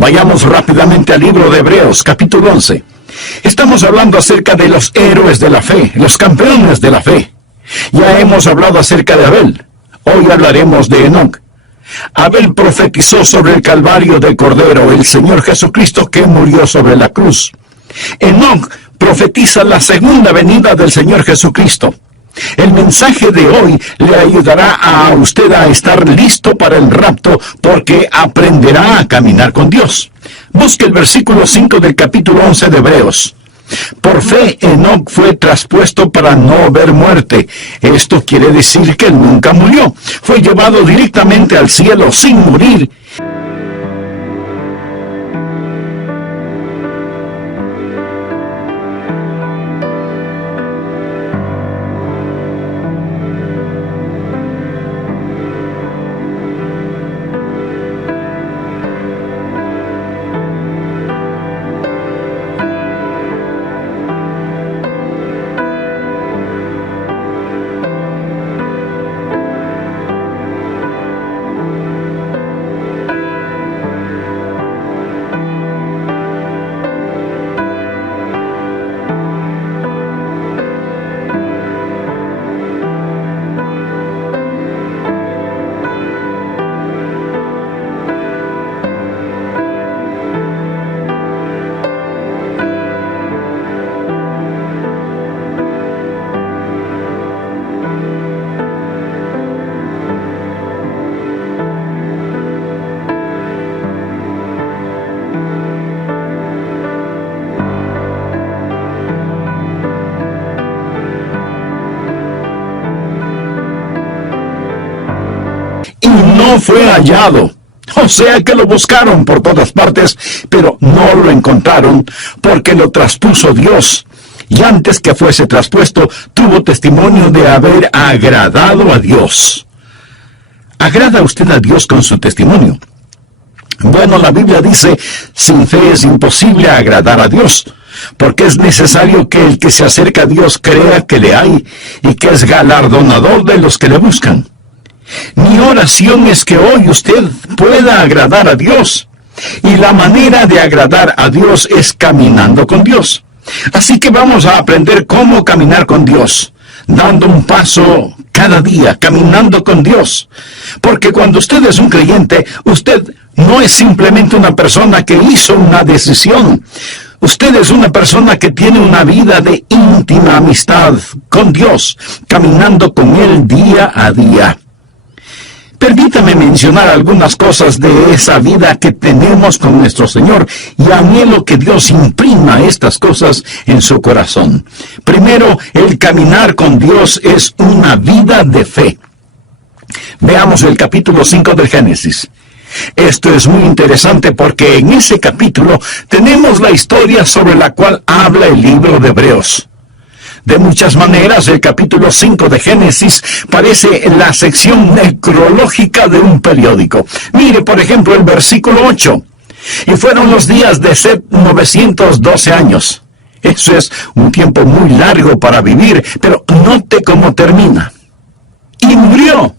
Vayamos rápidamente al libro de Hebreos, capítulo 11. Estamos hablando acerca de los héroes de la fe, los campeones de la fe. Ya hemos hablado acerca de Abel. Hoy hablaremos de Enoc. Abel profetizó sobre el Calvario del Cordero, el Señor Jesucristo que murió sobre la cruz. Enoc profetiza la segunda venida del Señor Jesucristo. El mensaje de hoy le ayudará a usted a estar listo para el rapto porque aprenderá a caminar con Dios. Busque el versículo 5 del capítulo 11 de Hebreos. Por fe, Enoc fue traspuesto para no ver muerte. Esto quiere decir que él nunca murió. Fue llevado directamente al cielo sin morir. No fue hallado. O sea que lo buscaron por todas partes, pero no lo encontraron porque lo traspuso Dios. Y antes que fuese traspuesto, tuvo testimonio de haber agradado a Dios. ¿Agrada usted a Dios con su testimonio? Bueno, la Biblia dice, sin fe es imposible agradar a Dios, porque es necesario que el que se acerca a Dios crea que le hay y que es galardonador de los que le buscan. Mi oración es que hoy usted pueda agradar a Dios. Y la manera de agradar a Dios es caminando con Dios. Así que vamos a aprender cómo caminar con Dios, dando un paso cada día, caminando con Dios. Porque cuando usted es un creyente, usted no es simplemente una persona que hizo una decisión. Usted es una persona que tiene una vida de íntima amistad con Dios, caminando con Él día a día. Permítame mencionar algunas cosas de esa vida que tenemos con nuestro Señor y anhelo que Dios imprima estas cosas en su corazón. Primero, el caminar con Dios es una vida de fe. Veamos el capítulo 5 del Génesis. Esto es muy interesante porque en ese capítulo tenemos la historia sobre la cual habla el libro de Hebreos. De muchas maneras, el capítulo 5 de Génesis parece la sección necrológica de un periódico. Mire, por ejemplo, el versículo 8. Y fueron los días de Set 912 años. Eso es un tiempo muy largo para vivir, pero note cómo termina. Y murió.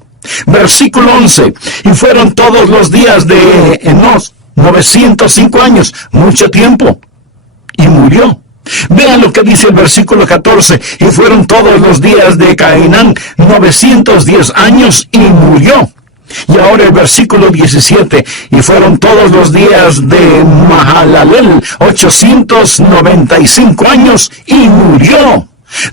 Versículo 11. Y fueron todos los días de Enoc 905 años, mucho tiempo. Y murió. Vean lo que dice el versículo 14. Y fueron todos los días de Cainán 910 años y murió. Y ahora el versículo 17. Y fueron todos los días de Mahalalel 895 años y murió.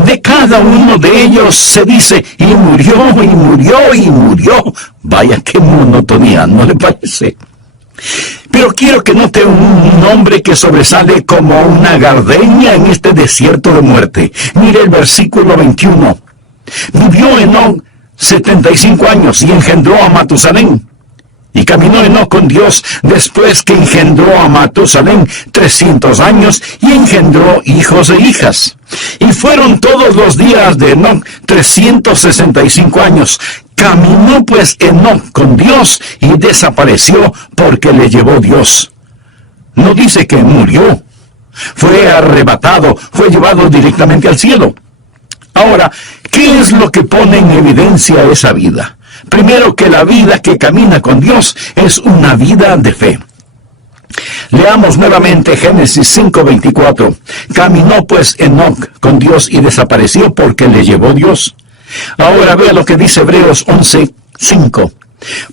De cada uno de ellos se dice, y murió, y murió, y murió. Vaya qué monotonía, ¿no le parece? Pero quiero que note un nombre que sobresale como una gardenia en este desierto de muerte. Mire el versículo 21. Vivió Enoc 75 años y engendró a Matusalén. Y caminó Enoc con Dios después que engendró a Matusalén 300 años y engendró hijos e hijas. Y fueron todos los días de Enoc 365 años. Caminó pues Enoc con Dios y desapareció porque le llevó Dios. No dice que murió. Fue arrebatado, fue llevado directamente al cielo. Ahora, ¿qué es lo que pone en evidencia esa vida? Primero, que la vida que camina con Dios es una vida de fe. Leamos nuevamente Génesis 5:24. Caminó pues Enoc con Dios y desapareció porque le llevó Dios. Ahora vea lo que dice Hebreos 11:5.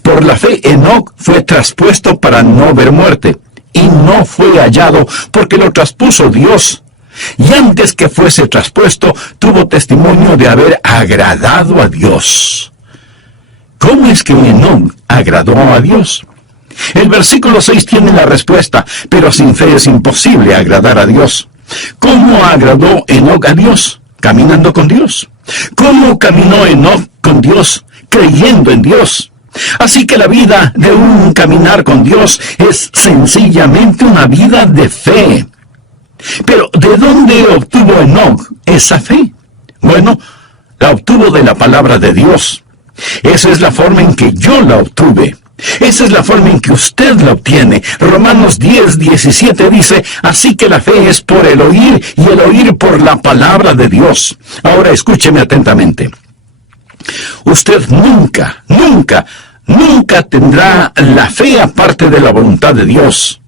Por la fe Enoc fue traspuesto para no ver muerte, y no fue hallado porque lo traspuso Dios. Y antes que fuese traspuesto, tuvo testimonio de haber agradado a Dios. ¿Cómo es que Enoc agradó a Dios? El versículo 6 tiene la respuesta, pero sin fe es imposible agradar a Dios. ¿Cómo agradó Enoc a Dios? Caminando con Dios. ¿Cómo caminó Enoc con Dios? Creyendo en Dios. Así que la vida de un caminar con Dios es sencillamente una vida de fe. Pero, ¿de dónde obtuvo Enoc esa fe? Bueno, la obtuvo de la palabra de Dios. Esa es la forma en que yo la obtuve. Esa es la forma en que usted la obtiene. Romanos 10:17 dice, así que la fe es por el oír y el oír por la palabra de Dios. Ahora escúcheme atentamente. Usted nunca tendrá la fe aparte de la voluntad de Dios.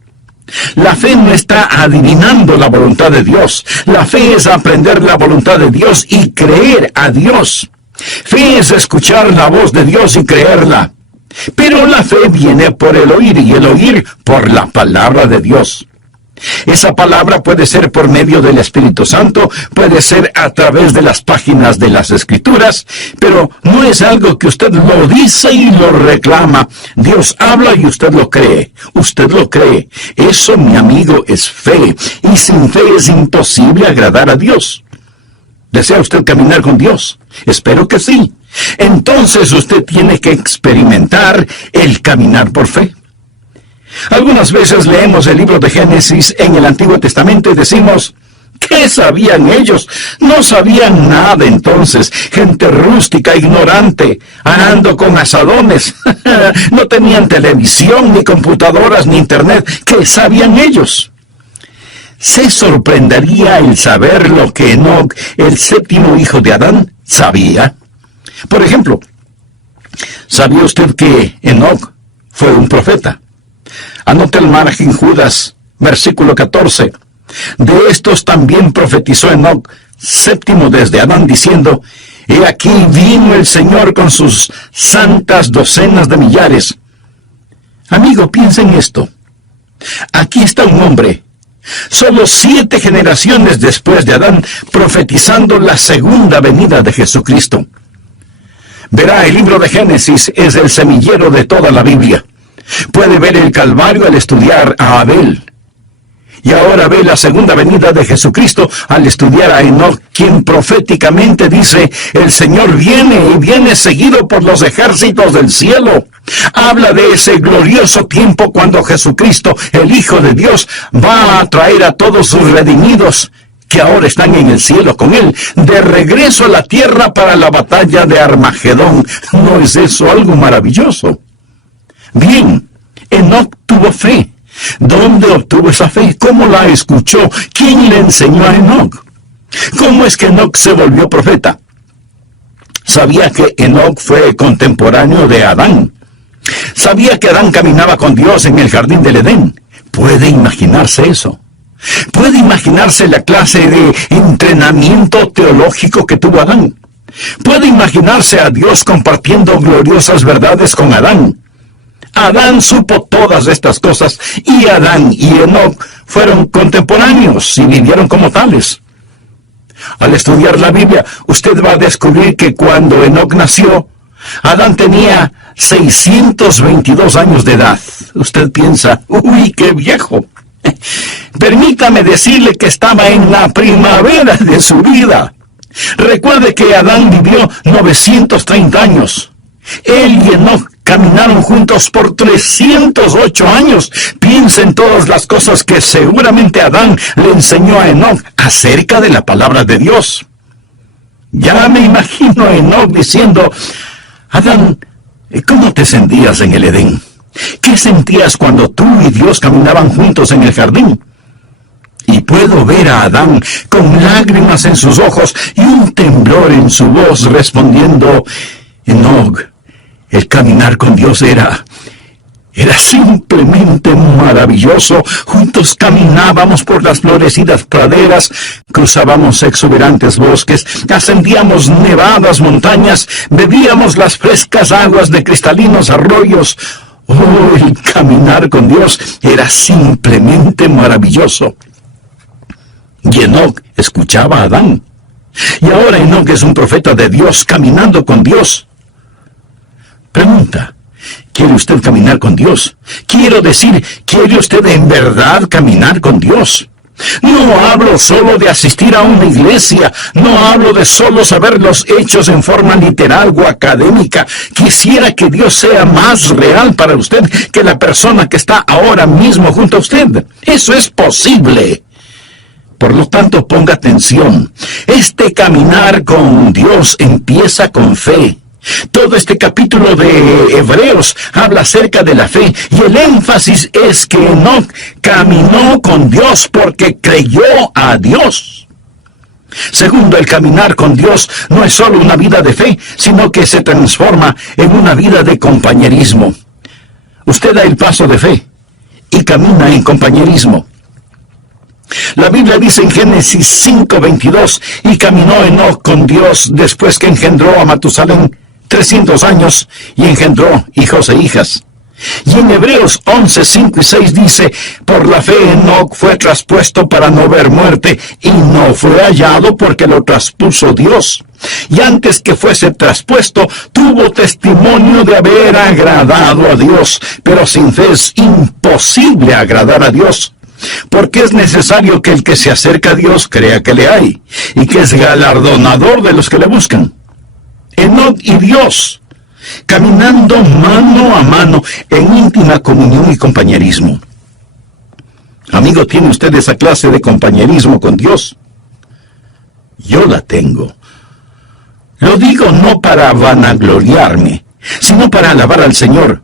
La fe no está adivinando la voluntad de Dios. La fe es aprender la voluntad de Dios y creer a Dios. Fe es escuchar la voz de Dios y creerla. Pero la fe viene por el oír y el oír por la palabra de Dios. Esa palabra puede ser por medio del Espíritu Santo, puede ser a través de las páginas de las Escrituras, pero no es algo que usted lo dice y lo reclama. Dios habla y usted lo cree. Usted lo cree. Eso, mi amigo, es fe. Y sin fe es imposible agradar a Dios. ¿Desea usted caminar con Dios? Espero que sí. Entonces usted tiene que experimentar el caminar por fe. Algunas veces leemos el libro de Génesis en el Antiguo Testamento y decimos, ¿qué sabían ellos? No sabían nada entonces. Gente rústica, ignorante, arando con asadones. No tenían televisión, ni computadoras, ni internet. ¿Qué sabían ellos? Se sorprendería el saber lo que Enoc, el séptimo hijo de Adán, sabía. Por ejemplo, ¿sabía usted que Enoc fue un profeta? Anote el margen Judas, versículo 14. De estos también profetizó Enoc, séptimo desde Adán, diciendo, he aquí vino el Señor con sus santas docenas de millares. Amigo, piensa en esto. Aquí está un hombre, solo 7 generaciones después de Adán, profetizando la segunda venida de Jesucristo. Verá, el libro de Génesis es el semillero de toda la Biblia. Puede ver el Calvario al estudiar a Abel. Y ahora ve la segunda venida de Jesucristo al estudiar a Enoc, quien proféticamente dice, el Señor viene y viene seguido por los ejércitos del cielo. Habla de ese glorioso tiempo cuando Jesucristo, el Hijo de Dios, va a traer a todos sus redimidos, que ahora están en el cielo con Él, de regreso a la tierra para la batalla de Armagedón. ¿No es eso algo maravilloso? Bien, Enoc tuvo fe. ¿Dónde obtuvo esa fe? ¿Cómo la escuchó? ¿Quién le enseñó a Enoc? ¿Cómo es que Enoc se volvió profeta? Sabía que Enoc fue contemporáneo de Adán. Sabía que Adán caminaba con Dios en el jardín del Edén. ¿Puede imaginarse eso? ¿Puede imaginarse la clase de entrenamiento teológico que tuvo Adán? ¿Puede imaginarse a Dios compartiendo gloriosas verdades con Adán? Adán supo todas estas cosas, y Adán y Enoc fueron contemporáneos y vivieron como tales. Al estudiar la Biblia, usted va a descubrir que cuando Enoc nació, Adán tenía 622 años de edad. Usted piensa, ¡uy, qué viejo! Permítame decirle que estaba en la primavera de su vida. Recuerde que Adán vivió 930 años. Él y Enoc caminaron juntos por 308 años. Piensa en todas las cosas que seguramente Adán le enseñó a Enoc acerca de la palabra de Dios. Ya me imagino a Enoc diciendo, Adán, ¿cómo te sentías en el Edén? ¿Qué sentías cuando tú y Dios caminaban juntos en el jardín? Y puedo ver a Adán con lágrimas en sus ojos y un temblor en su voz respondiendo, Enoc, el caminar con Dios era Era simplemente maravilloso. Juntos caminábamos por las florecidas praderas, cruzábamos exuberantes bosques, ascendíamos nevadas montañas, bebíamos las frescas aguas de cristalinos arroyos. Oh, el caminar con Dios era simplemente maravilloso. Y Enoc escuchaba a Adán. Y ahora Enoc es un profeta de Dios caminando con Dios. Pregunta: ¿quiere usted caminar con Dios? Quiero decir, ¿quiere usted en verdad caminar con Dios? No hablo solo de asistir a una iglesia, no hablo de solo saber los hechos en forma literal o académica. Quisiera que Dios sea más real para usted que la persona que está ahora mismo junto a usted. Eso es posible. Por lo tanto, ponga atención. Este caminar con Dios empieza con fe. Todo este capítulo de Hebreos habla acerca de la fe, y el énfasis es que Enoc caminó con Dios porque creyó a Dios. Segundo, el caminar con Dios no es solo una vida de fe, sino que se transforma en una vida de compañerismo. Usted da el paso de fe y camina en compañerismo. La Biblia dice en Génesis 5:22, y caminó Enoc con Dios después que engendró a Matusalén 300 años, y engendró hijos e hijas. Y en Hebreos 11:5 y 6 dice: por la fe Enoc fue traspuesto para no ver muerte, y no fue hallado porque lo traspuso Dios. Y antes que fuese traspuesto, tuvo testimonio de haber agradado a Dios. Pero sin fe es imposible agradar a Dios, porque es necesario que el que se acerca a Dios crea que le hay, y que es galardonador de los que le buscan. Enoc y Dios, caminando mano a mano en íntima comunión y compañerismo. Amigo, ¿tiene usted esa clase de compañerismo con Dios? Yo la tengo. Lo digo no para vanagloriarme, sino para alabar al Señor.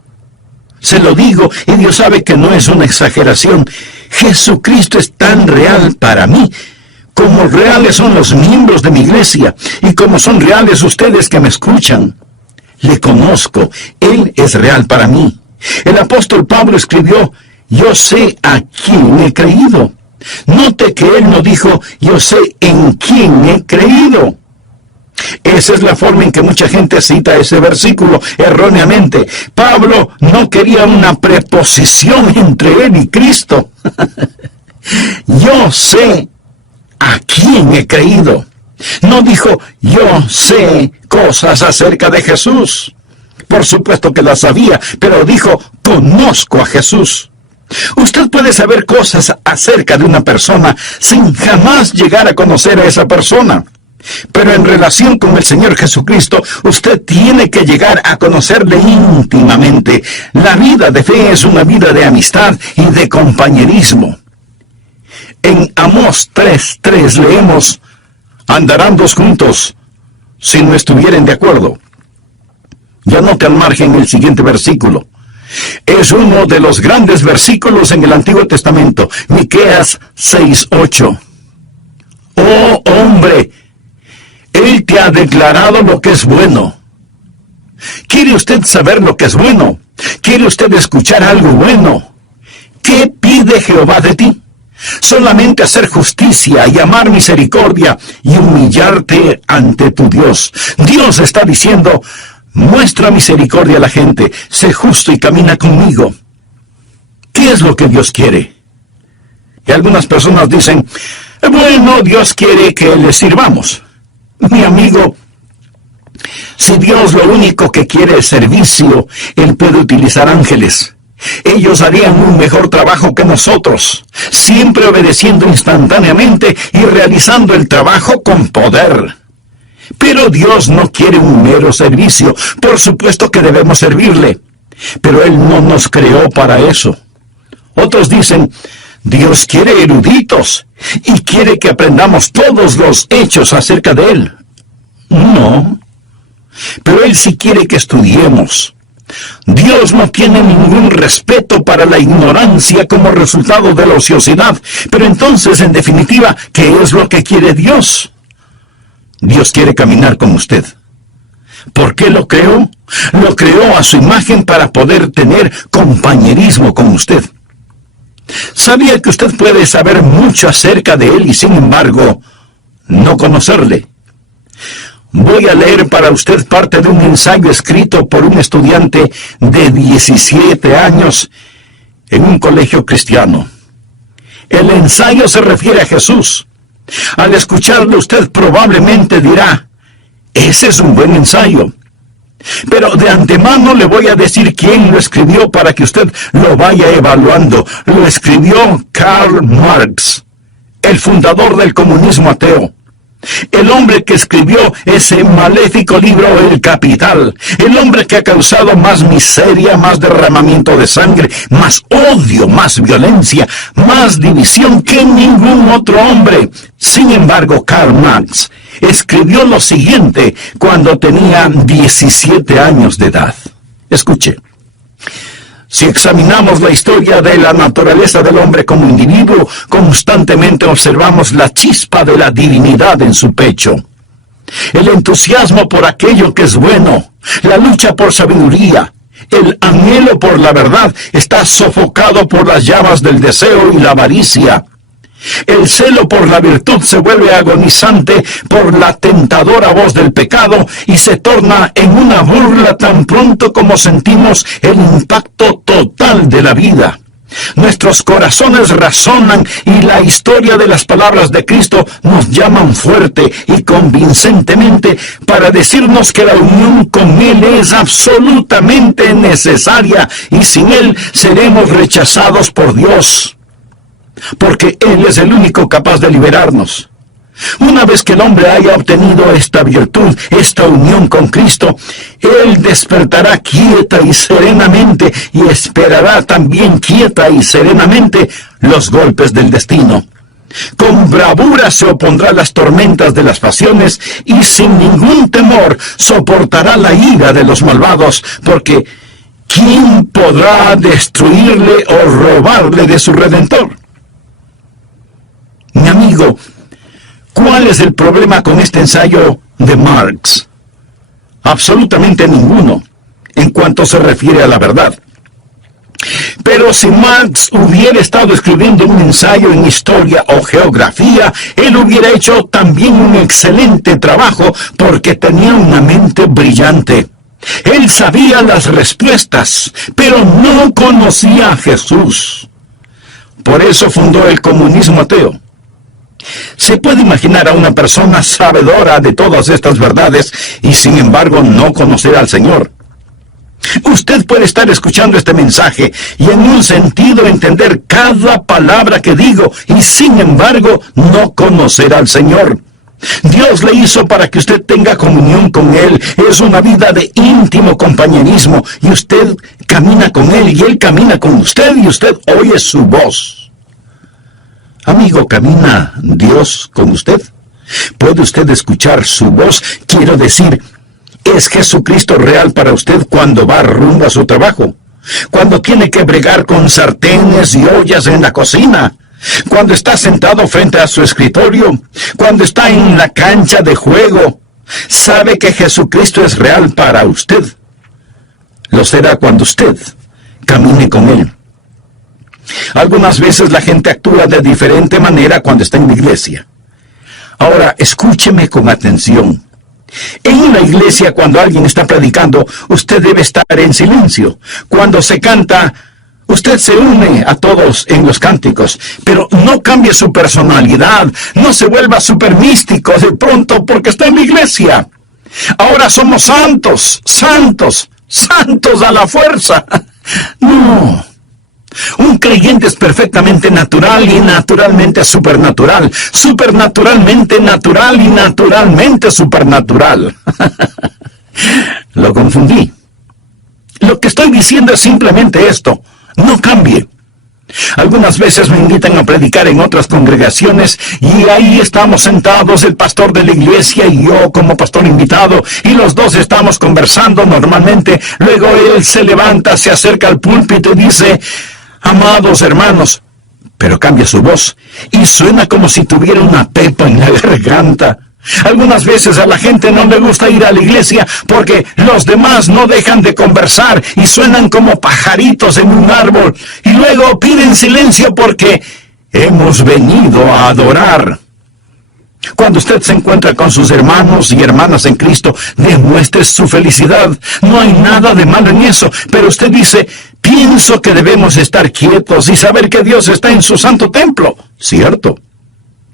Se lo digo, y Dios sabe que no es una exageración. Jesucristo es tan real para mí como reales son los miembros de mi iglesia, y como son reales ustedes que me escuchan. Le conozco, Él es real para mí. El apóstol Pablo escribió: yo sé a quién he creído. Note que él no dijo: yo sé en quién he creído. Esa es la forma en que mucha gente cita ese versículo erróneamente. Pablo no quería una preposición entre él y Cristo. Yo sé a quién he creído. No dijo: yo sé cosas acerca de Jesús. Por supuesto que las sabía, pero dijo: conozco a Jesús. Usted puede saber cosas acerca de una persona sin jamás llegar a conocer a esa persona. Pero en relación con el Señor Jesucristo, usted tiene que llegar a conocerle íntimamente. La vida de fe es una vida de amistad y de compañerismo. En Amós 3:3 leemos: andarán dos juntos si no estuvieren de acuerdo. Ya note al margen el siguiente versículo. Es uno de los grandes versículos en el Antiguo Testamento, Miqueas 6:8. Oh hombre, Él te ha declarado lo que es bueno. ¿Quiere usted saber lo que es bueno? ¿Quiere usted escuchar algo bueno? ¿Qué pide Jehová de ti? Solamente hacer justicia y amar misericordia y humillarte ante tu Dios. Dios está diciendo: muestra misericordia a la gente, sé justo y camina conmigo. ¿Qué es lo que Dios quiere? Y algunas personas dicen: bueno, Dios quiere que le sirvamos. Mi amigo, si Dios lo único que quiere es servicio, Él puede utilizar ángeles. Ellos harían un mejor trabajo que nosotros, siempre obedeciendo instantáneamente y realizando el trabajo con poder. Pero Dios no quiere un mero servicio. Por supuesto que debemos servirle, pero Él no nos creó para eso. Otros dicen: Dios quiere eruditos y quiere que aprendamos todos los hechos acerca de Él. No, pero Él sí quiere que estudiemos. Dios no tiene ningún respeto para la ignorancia como resultado de la ociosidad. Pero entonces, en definitiva, ¿qué es lo que quiere Dios? Dios quiere caminar con usted. ¿Por qué lo creó? Lo creó a su imagen para poder tener compañerismo con usted. ¿Sabía que usted puede saber mucho acerca de él y sin embargo no conocerle? Voy a leer para usted parte de un ensayo escrito por un estudiante de 17 años en un colegio cristiano. El ensayo se refiere a Jesús. Al escucharlo usted probablemente dirá, ese es un buen ensayo. Pero de antemano le voy a decir quién lo escribió para que usted lo vaya evaluando. Lo escribió Karl Marx, el fundador del comunismo ateo. El hombre que escribió ese maléfico libro El Capital. El hombre que ha causado más miseria, más derramamiento de sangre, más odio, más violencia, más división que ningún otro hombre. Sin embargo, Karl Marx escribió lo siguiente cuando tenía 17 años de edad. Escuche. Si examinamos la historia de la naturaleza del hombre como individuo, constantemente observamos la chispa de la divinidad en su pecho. El entusiasmo por aquello que es bueno, la lucha por sabiduría, el anhelo por la verdad está sofocado por las llamas del deseo y la avaricia. El celo por la virtud se vuelve agonizante por la tentadora voz del pecado y se torna en una burla tan pronto como sentimos el impacto total de la vida. Nuestros corazones razonan y la historia de las palabras de Cristo nos llaman fuerte y convincentemente para decirnos que la unión con Él es absolutamente necesaria y sin Él seremos rechazados por Dios. Porque Él es el único capaz de liberarnos. Una vez que el hombre haya obtenido esta virtud, esta unión con Cristo, Él despertará quieta y serenamente y esperará también quieta y serenamente los golpes del destino. Con bravura se opondrá a las tormentas de las pasiones y sin ningún temor soportará la ira de los malvados, porque ¿quién podrá destruirle o robarle de su Redentor? Mi amigo, ¿cuál es el problema con este ensayo de Marx? Absolutamente ninguno, en cuanto se refiere a la verdad. Pero si Marx hubiera estado escribiendo un ensayo en historia o geografía, él hubiera hecho también un excelente trabajo porque tenía una mente brillante. Él sabía las respuestas, pero no conocía a Jesús. Por eso fundó el comunismo ateo. Se puede imaginar a una persona sabedora de todas estas verdades y sin embargo no conocer al Señor. Usted puede estar escuchando este mensaje y en un sentido entender cada palabra que digo y sin embargo no conocer al Señor. Dios le hizo para que usted tenga comunión con Él. Es una vida de íntimo compañerismo y usted camina con Él y Él camina con usted y usted oye su voz. Amigo, ¿camina Dios con usted? ¿Puede usted escuchar su voz? Quiero decir, ¿es Jesucristo real para usted cuando va rumbo a su trabajo? Cuando tiene que bregar con sartenes y ollas en la cocina. Cuando está sentado frente a su escritorio. Cuando está en la cancha de juego. ¿Sabe que Jesucristo es real para usted? Lo será cuando usted camine con Él. Algunas veces la gente actúa de diferente manera cuando está en la iglesia. Ahora, escúcheme con atención. En una iglesia, cuando alguien está predicando, usted debe estar en silencio. Cuando se canta, usted se une a todos en los cánticos, pero no cambie su personalidad, no se vuelva súper místico de pronto porque está en la iglesia. Ahora somos santos, santos, santos a la fuerza. No. Un creyente es perfectamente natural y naturalmente supernatural. Supernaturalmente natural y naturalmente supernatural. Lo confundí. Lo que estoy diciendo es simplemente esto. No cambie. Algunas veces me invitan a predicar en otras congregaciones y ahí estamos sentados, el pastor de la iglesia y yo como pastor invitado, y los dos estamos conversando normalmente. Luego él se levanta, se acerca al púlpito y dice: amados hermanos, pero cambia su voz y suena como si tuviera una pepa en la garganta. Algunas veces a la gente no le gusta ir a la iglesia porque los demás no dejan de conversar y suenan como pajaritos en un árbol. Y luego piden silencio porque hemos venido a adorar. Cuando usted se encuentra con sus hermanos y hermanas en Cristo, demuestre su felicidad. No hay nada de malo en eso. Pero usted dice, pienso que debemos estar quietos y saber que Dios está en su santo templo. ¿Cierto?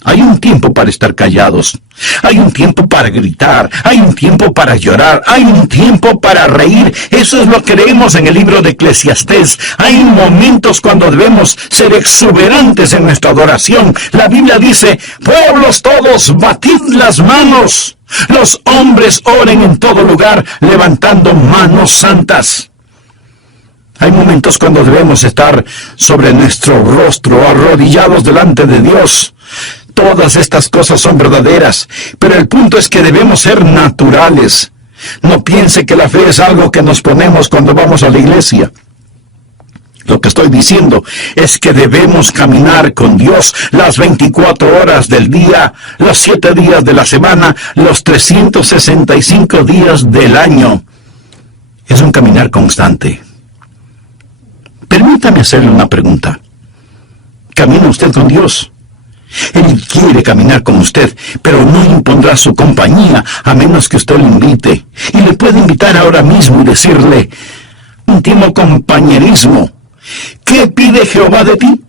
Hay un tiempo para estar callados. Hay un tiempo para gritar. Hay un tiempo para llorar. Hay un tiempo para reír. Eso es lo que leemos en el libro de Eclesiastés. Hay momentos cuando debemos ser exuberantes en nuestra adoración. La Biblia dice, pueblos todos, batid las manos. Los hombres oren en todo lugar, levantando manos santas. Hay momentos cuando debemos estar sobre nuestro rostro, arrodillados delante de Dios. Todas estas cosas son verdaderas, pero el punto es que debemos ser naturales. No piense que la fe es algo que nos ponemos cuando vamos a la iglesia. Lo que estoy diciendo es que debemos caminar con Dios las 24 horas del día, los 7 días de la semana, los 365 días del año. Es un caminar constante. Permítame hacerle una pregunta. ¿Camina usted con Dios? Él quiere caminar con usted, pero no impondrá su compañía a menos que usted lo invite. Y le puede invitar ahora mismo y decirle, íntimo compañerismo, ¿qué pide Jehová de ti?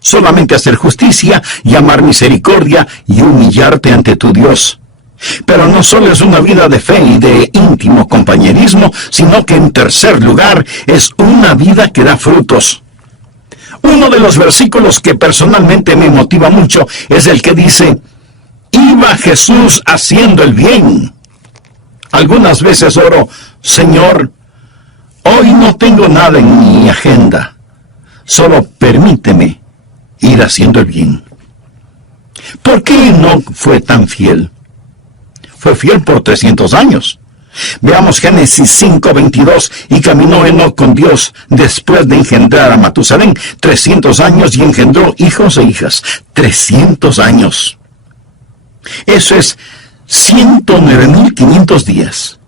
Solamente hacer justicia, llamar misericordia y humillarte ante tu Dios. Pero no solo es una vida de fe y de íntimo compañerismo, sino que en tercer lugar es una vida que da frutos. Uno de los versículos que personalmente me motiva mucho es el que dice, iba Jesús haciendo el bien. Algunas veces oro, Señor, hoy no tengo nada en mi agenda, solo permíteme ir haciendo el bien. ¿Por qué Enoc fue tan fiel? Fue fiel por 300 años. Veamos Génesis 5:22, y caminó Enoc con Dios después de engendrar a Matusalén 300 años y engendró hijos e hijas. 300 años. Eso es 109.500 días.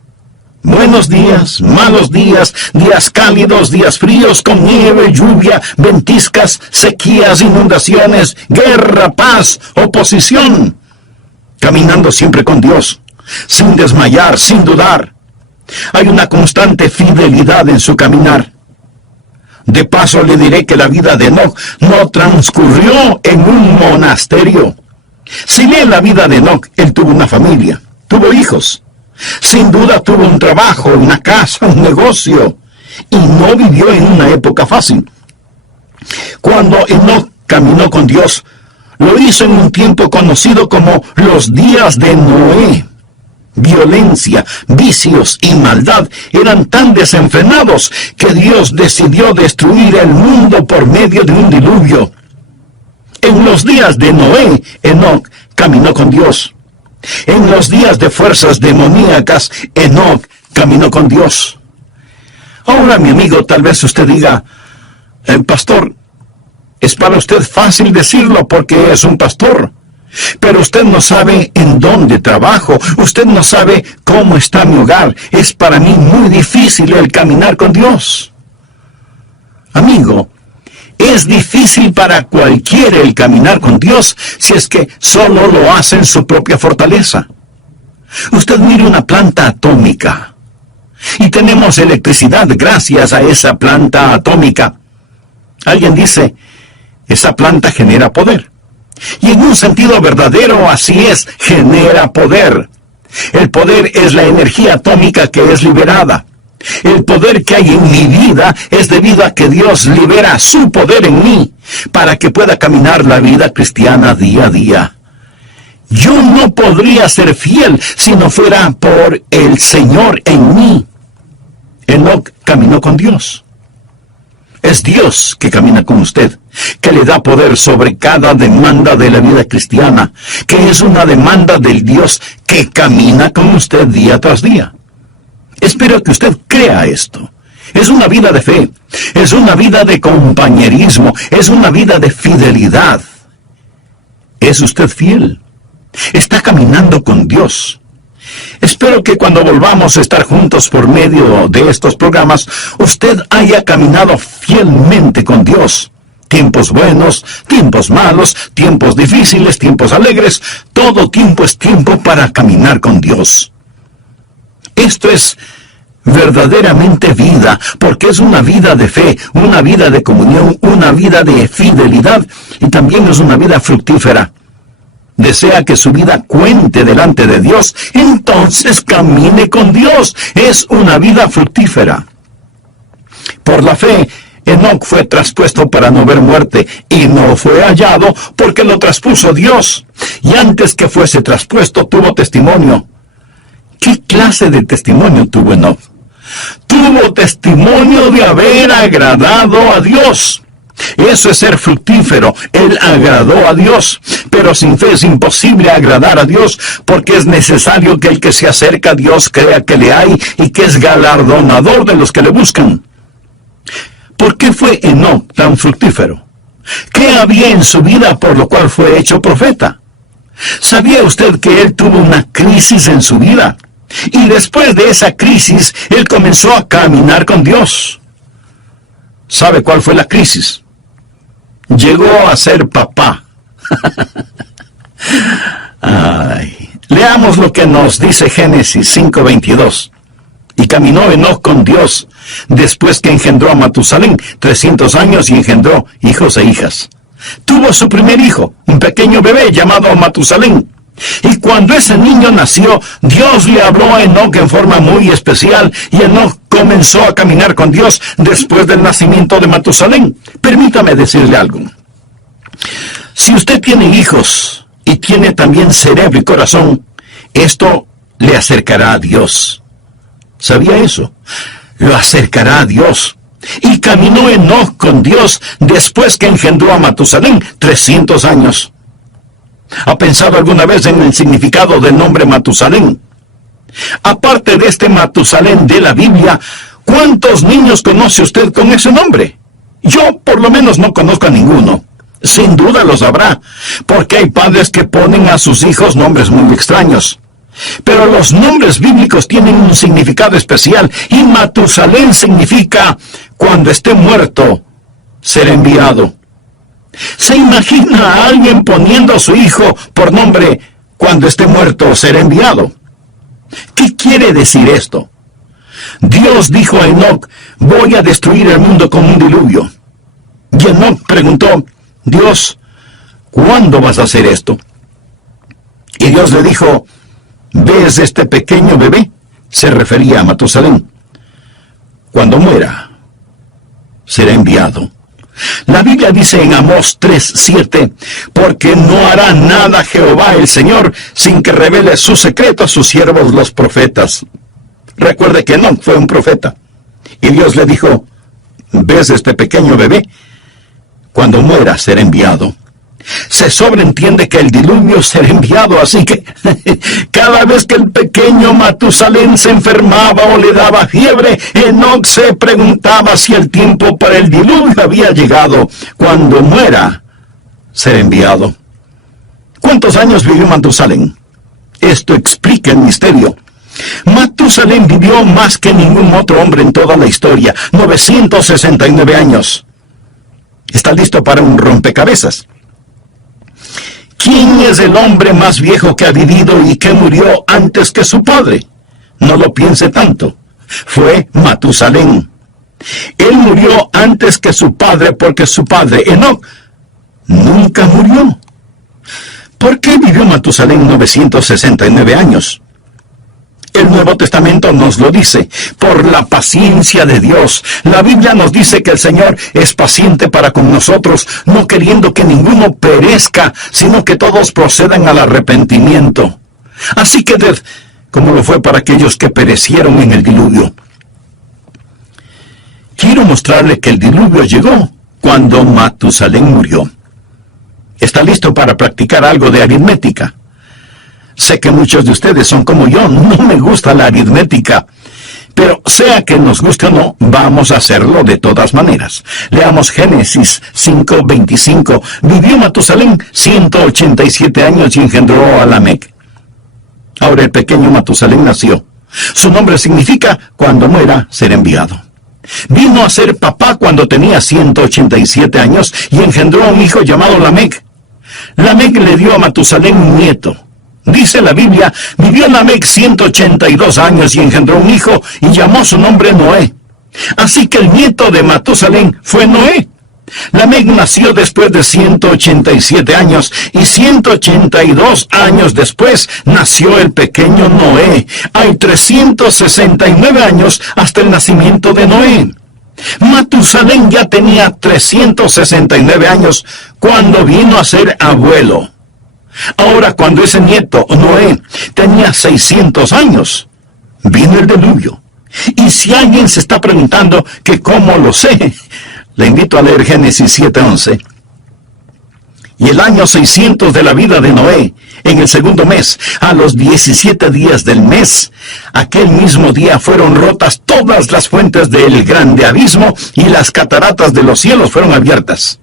Buenos días, malos días, días cálidos, días fríos, con nieve, lluvia, ventiscas, sequías, inundaciones, guerra, paz, oposición. Caminando siempre con Dios, sin desmayar, sin dudar. Hay una constante fidelidad en su caminar. De paso le diré que la vida de Enoc no transcurrió en un monasterio. Si lee la vida de Enoc, él tuvo una familia, tuvo hijos. Sin duda tuvo un trabajo, una casa, un negocio, y no vivió en una época fácil. Cuando Enoc caminó con Dios, lo hizo en un tiempo conocido como los días de Noé. Violencia, vicios y maldad eran tan desenfrenados que Dios decidió destruir el mundo por medio de un diluvio. En los días de Noé, Enoc caminó con Dios. En los días de fuerzas demoníacas, Enoc caminó con Dios. Ahora, mi amigo, tal vez usted diga, pastor, es para usted fácil decirlo porque es un pastor. Pero usted no sabe en dónde trabajo, usted no sabe cómo está mi hogar. Es para mí muy difícil el caminar con Dios. Amigo, es difícil para cualquiera el caminar con Dios si es que solo lo hace en su propia fortaleza. Usted mire una planta atómica y tenemos electricidad gracias a esa planta atómica. Alguien dice, esa planta genera poder. Y en un sentido verdadero así es, genera poder. El poder es la energía atómica que es liberada. El poder que hay en mi vida es debido a que Dios libera su poder en mí para que pueda caminar la vida cristiana día a día. Yo no podría ser fiel si no fuera por el Señor en mí. Enoc caminó con Dios. Es Dios que camina con usted, que le da poder sobre cada demanda de la vida cristiana, que es una demanda del Dios que camina con usted día tras día. Espero que usted crea esto. Es una vida de fe, es una vida de compañerismo, es una vida de fidelidad. ¿Es usted fiel? Está caminando con Dios. Espero que cuando volvamos a estar juntos por medio de estos programas, usted haya caminado fielmente con Dios. Tiempos buenos, tiempos malos, tiempos difíciles, tiempos alegres, todo tiempo es tiempo para caminar con Dios. Esto es verdaderamente vida, porque es una vida de fe, una vida de comunión, una vida de fidelidad y también es una vida fructífera. Desea que su vida cuente delante de Dios, entonces camine con Dios. Es una vida fructífera. Por la fe, Enoc fue traspuesto para no ver muerte, y no fue hallado porque lo traspuso Dios. Y antes que fuese traspuesto, tuvo testimonio. ¿Qué clase de testimonio tuvo Enoc? Tuvo testimonio de haber agradado a Dios. Eso es ser fructífero. Él agradó a Dios. Pero sin fe es imposible agradar a Dios, porque es necesario que el que se acerca a Dios crea que le hay y que es galardonador de los que le buscan. ¿Por qué fue Enoc tan fructífero? ¿Qué había en su vida por lo cual fue hecho profeta? ¿Sabía usted que él tuvo una crisis en su vida? Y después de esa crisis, él comenzó a caminar con Dios. ¿Sabe cuál fue la crisis? Llegó a ser papá. Leamos lo que nos dice Génesis 5:22. Y caminó Enoc con Dios, después que engendró a Matusalén 300 años y engendró hijos e hijas. Tuvo su primer hijo, un pequeño bebé llamado Matusalén. Y cuando ese niño nació, Dios le habló a Enoc en forma muy especial, y Enoc comenzó a caminar con Dios después del nacimiento de Matusalén. Permítame decirle algo. Si usted tiene hijos y tiene también cerebro y corazón, esto le acercará a Dios. ¿Sabía eso? Lo acercará a Dios. Y caminó Enoc con Dios después que engendró a Matusalén 300 años. ¿Ha pensado alguna vez en el significado del nombre Matusalén? Aparte de este Matusalén de la Biblia, ¿cuántos niños conoce usted con ese nombre? Yo por lo menos no conozco a ninguno. Sin duda los habrá, porque hay padres que ponen a sus hijos nombres muy extraños. Pero los nombres bíblicos tienen un significado especial, y Matusalén significa cuando esté muerto, ser enviado. ¿Se imagina a alguien poniendo a su hijo por nombre cuando esté muerto, ser enviado? ¿Qué quiere decir esto? Dios dijo a Enoc, voy a destruir el mundo con un diluvio. Y Enoc preguntó, Dios, ¿cuándo vas a hacer esto? Y Dios le dijo, ¿ves este pequeño bebé? Se refería a Matusalén. Cuando muera, será enviado. La Biblia dice en Amós 3:7, porque no hará nada Jehová el Señor sin que revele su secreto a sus siervos los profetas. Recuerde que Enoc fue un profeta. Y Dios le dijo, ¿ves este pequeño bebé? Cuando muera será enviado. Se sobreentiende que el diluvio será enviado, así que cada vez que el pequeño Matusalén se enfermaba o le daba fiebre, Enoc se preguntaba si el tiempo para el diluvio había llegado. Cuando muera, será enviado. ¿Cuántos años vivió Matusalén? Esto explica el misterio. Matusalén vivió más que ningún otro hombre en toda la historia, 969 años. ¿Está listo para un rompecabezas? ¿Quién es el hombre más viejo que ha vivido y que murió antes que su padre? No lo piense tanto. Fue Matusalén. Él murió antes que su padre porque su padre, Enoc, nunca murió. ¿Por qué vivió Matusalén 969 años? El Nuevo Testamento nos lo dice, por la paciencia de Dios. La Biblia nos dice que el Señor es paciente para con nosotros, no queriendo que ninguno perezca, sino que todos procedan al arrepentimiento. Así que, como lo fue para aquellos que perecieron en el diluvio. Quiero mostrarle que el diluvio llegó cuando Matusalén murió. ¿Está listo para practicar algo de aritmética? Sé que muchos de ustedes son como yo, no me gusta la aritmética, Pero sea que nos guste o no, vamos a hacerlo de todas maneras. Leamos Génesis 5:25. Vivió Matusalén 187 años y engendró a Lamec. Ahora el pequeño Matusalén nació. Su nombre significa cuando muera ser enviado. Vino a ser papá cuando tenía 187 años y engendró a un hijo llamado Lamec. Lamec le dio a Matusalén un nieto. Dice la Biblia, vivió Lamec 182 años y engendró un hijo y llamó su nombre Noé. Así que el nieto de Matusalén fue Noé. Lamec nació después de 187 años y 182 años después nació el pequeño Noé. Hay 369 años hasta el nacimiento de Noé. Matusalén ya tenía 369 años cuando vino a ser abuelo. Ahora, cuando ese nieto, Noé, tenía 600 años, vino el diluvio. Y si alguien se está preguntando que cómo lo sé, le invito a leer Génesis 7:11. Y el año 600 de la vida de Noé, en el segundo mes, a los 17 días del mes, aquel mismo día fueron rotas todas las fuentes del grande abismo y las cataratas de los cielos fueron abiertas.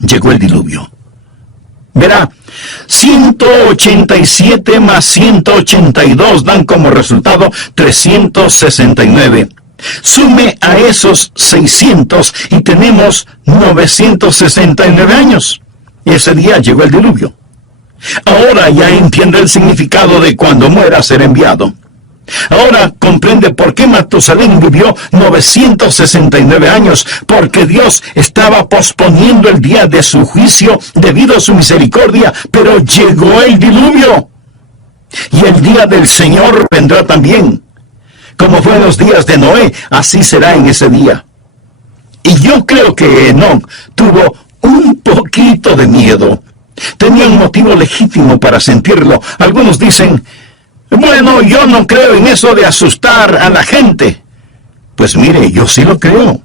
Llegó el diluvio. Verá, 187 más 182 dan como resultado 369. Sume a esos 600 y tenemos 969 años. Y ese día llegó el diluvio. Ahora ya entiende el significado de cuando muera ser enviado. Ahora comprende por qué Matusalén vivió 969 años, porque Dios estaba posponiendo el día de su juicio debido a su misericordia, pero llegó el diluvio. Y el día del Señor vendrá también. Como fue en los días de Noé, así será en ese día. Y yo creo que Enoc tuvo un poquito de miedo. Tenía un motivo legítimo para sentirlo. Algunos dicen, bueno, yo no creo en eso de asustar a la gente. Pues mire, yo sí lo creo.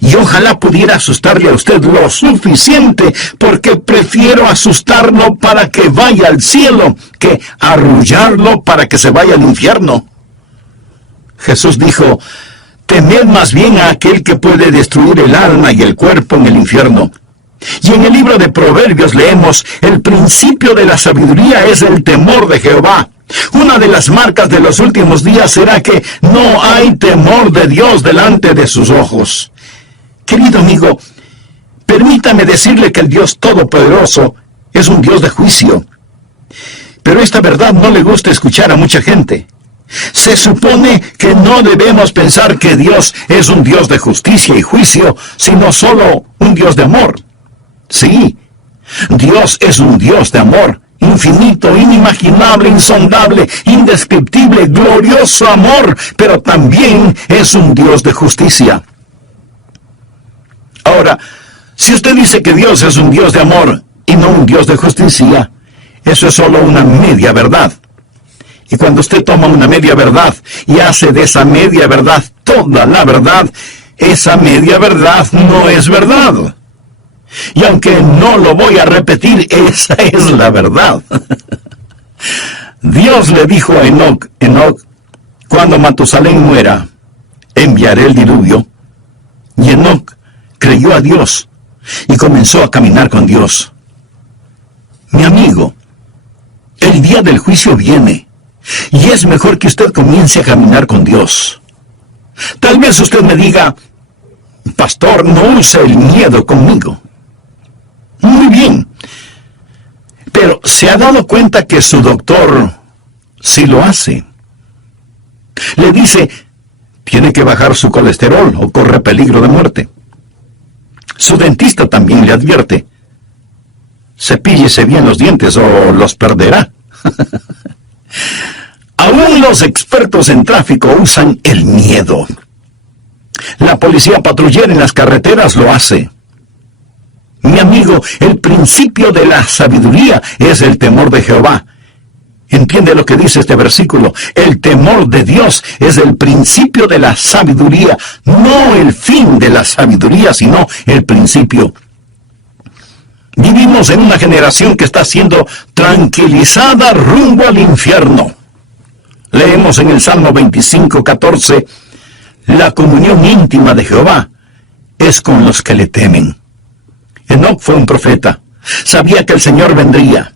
Y ojalá pudiera asustarle a usted lo suficiente, porque prefiero asustarlo para que vaya al cielo que arrullarlo para que se vaya al infierno. Jesús dijo, temed más bien a aquel que puede destruir el alma y el cuerpo en el infierno. Y en el libro de Proverbios leemos, el principio de la sabiduría es el temor de Jehová. Una de las marcas de los últimos días será que no hay temor de Dios delante de sus ojos. Querido amigo, permítame decirle que el Dios Todopoderoso es un Dios de juicio. Pero esta verdad no le gusta escuchar a mucha gente. Se supone que no debemos pensar que Dios es un Dios de justicia y juicio, sino solo un Dios de amor. Sí, Dios es un Dios de amor, infinito, inimaginable, insondable, indescriptible, glorioso amor, pero también es un Dios de justicia. Ahora, si usted dice que Dios es un Dios de amor y no un Dios de justicia, eso es solo una media verdad. Y cuando usted toma una media verdad y hace de esa media verdad toda la verdad, esa media verdad no es verdad. Y aunque no lo voy a repetir, esa es la verdad. Dios le dijo a Enoc, cuando Matusalén muera, enviaré el diluvio. Y Enoc creyó a Dios y comenzó a caminar con Dios. Mi amigo, el día del juicio viene, y es mejor que usted comience a caminar con Dios. Tal vez usted me diga, pastor, no use el miedo conmigo. Muy bien, pero ¿se ha dado cuenta que su doctor sí lo hace? Le dice, tiene que bajar su colesterol o corre peligro de muerte. Su dentista también le advierte, cepíllese bien los dientes o los perderá. Aún los expertos en tráfico usan el miedo. La policía patrullera en las carreteras lo hace. Mi amigo, el principio de la sabiduría es el temor de Jehová. ¿Entiende lo que dice este versículo? El temor de Dios es el principio de la sabiduría, no el fin de la sabiduría, sino el principio. Vivimos en una generación que está siendo tranquilizada rumbo al infierno. Leemos en el Salmo 25:14, la comunión íntima de Jehová es con los que le temen. Enoc fue un profeta. Sabía que el Señor vendría.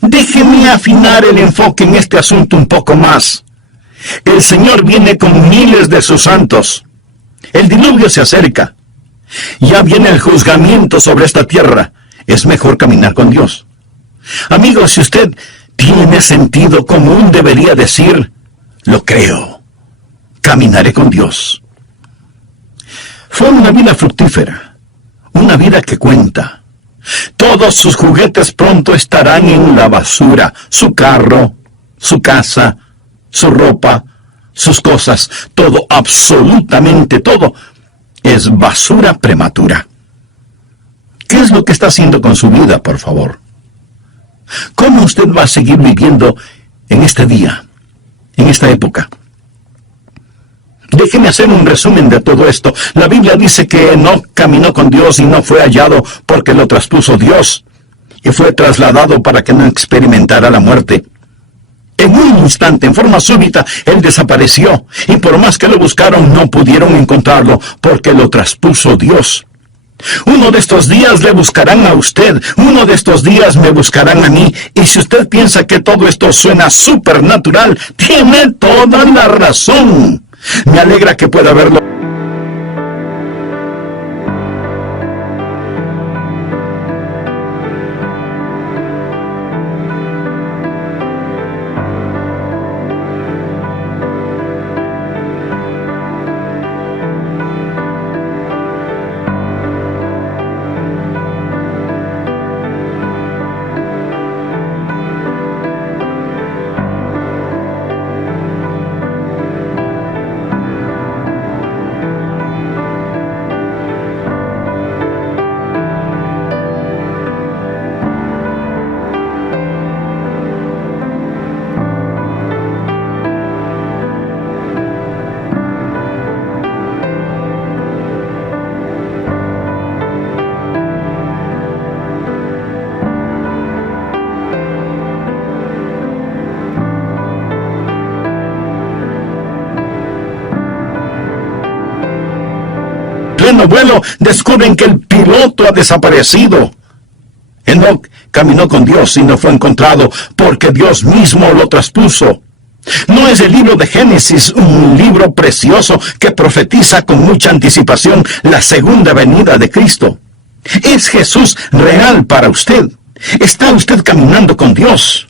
Déjeme afinar el enfoque en este asunto un poco más. El Señor viene con miles de sus santos. El diluvio se acerca. Ya viene el juzgamiento sobre esta tierra. Es mejor caminar con Dios. Amigos, si usted tiene sentido común, debería decir, lo creo. Caminaré con Dios. Fue una vida fructífera, una vida que cuenta. Todos sus juguetes pronto estarán en la basura. Su carro, su casa, su ropa, sus cosas, todo, absolutamente todo, es basura prematura. ¿Qué es lo que está haciendo con su vida, por favor? ¿Cómo usted va a seguir viviendo en este día, en esta época? Déjeme hacer un resumen de todo esto. La Biblia dice que Enoc caminó con Dios y no fue hallado porque lo traspuso Dios, y fue trasladado para que no experimentara la muerte. En un instante, en forma súbita, él desapareció, y por más que lo buscaron, no pudieron encontrarlo porque lo traspuso Dios. Uno de estos días le buscarán a usted, uno de estos días me buscarán a mí, y si usted piensa que todo esto suena supernatural, tiene toda la razón. Me alegra que pueda verlo. Pleno vuelo, descubren que el piloto ha desaparecido. Enoc caminó con Dios y no fue encontrado porque Dios mismo lo traspuso. ¿No es el libro de Génesis un libro precioso que profetiza con mucha anticipación la segunda venida de Cristo? ¿Es Jesús real para usted? ¿Está usted caminando con Dios?